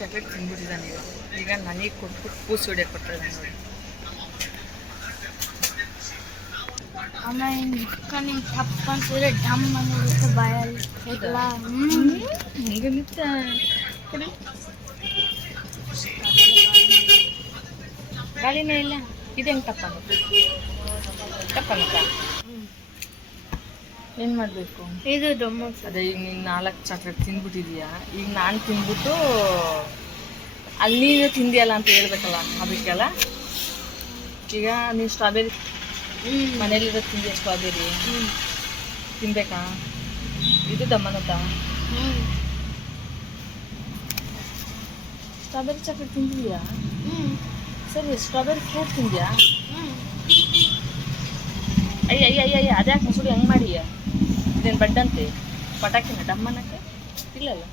Chocolate ತಿಂದ್ಬಿಟ್ಟಿದ್ದಾನೆ ಈಗ ನನಗೆ ಕೊಟ್ಬಿಟ್ಟು ಪೂಸಿ ಹೊಡಿಯೋಕೆ ಕೊಟ್ಟಿದ್ದಾನೆ ನೋಡಿ. ಅಮ್ಮ ಹಿಂಗೆ ಇಟ್ಕೊಂಡು ತಪ್ಪ ಅಂತಿದ್ರೆ ಡಮ್ ಅನ್ನೋದಕ್ಕೆ ಬಾಯಲ್ಲಿ ಇಲ್ಲ. ಈಗ ನಿಂತ ಕೊಡಿ ಗಾಳಿನೇ ಇಲ್ಲ. ಇದು ಹೆಂಗೆ ತಪ್ಪಾಗುತ್ತೆ? ಏನು ಮಾಡಬೇಕು? ಇದು ಡಮ್ಮ. ಅದೇ ಈಗ ನೀನು 4 ಚಾಕ್ಲೇಟ್ ತಿಂದ್ಬಿಟ್ಟಿದೀಯಾ, ಈಗ ನಾನು ತಿಂದ್ಬಿಟ್ಟು ಅಲ್ಲಿ ನೀನು ತಿಂದಿಯಲ್ಲ ಅಂತ ಹೇಳ್ಬೇಕಲ್ಲ ಅದಕ್ಕೆಲ್ಲ. ಈಗ ನೀನು ಸ್ಟ್ರಾಬೆರಿ ಮನೇಲಿರೋದು ತಿಂದಿಯ, ಸ್ಟ್ರಾಬೆರಿ ತಿನ್ಬೇಕಾ? ಇದು ದಮ್ಮನತ ಸ್ಟ್ರಾಬೆರಿ ಚಾಕ್ಲೇಟ್ ತಿಂದಿದ್ಯಾ? ಸರಿ, ಸ್ಟ್ರಾಬೆರಿ ಫ್ರೂಟ್ ತಿಂದ್ಯಾ? ಅಯ್ಯ ಅದ್ಯಾಕೆ ಮುಸುಡಿ ಹೆಂಗೆ ಮಾಡಿಯ? ಇದೇನು ಬಡ್ಡಂತೆ ಪಟಾಕಿನ ಡಮ್ಮನಕ್ಕೆ ಇಲ್ಲಲ್ಲ.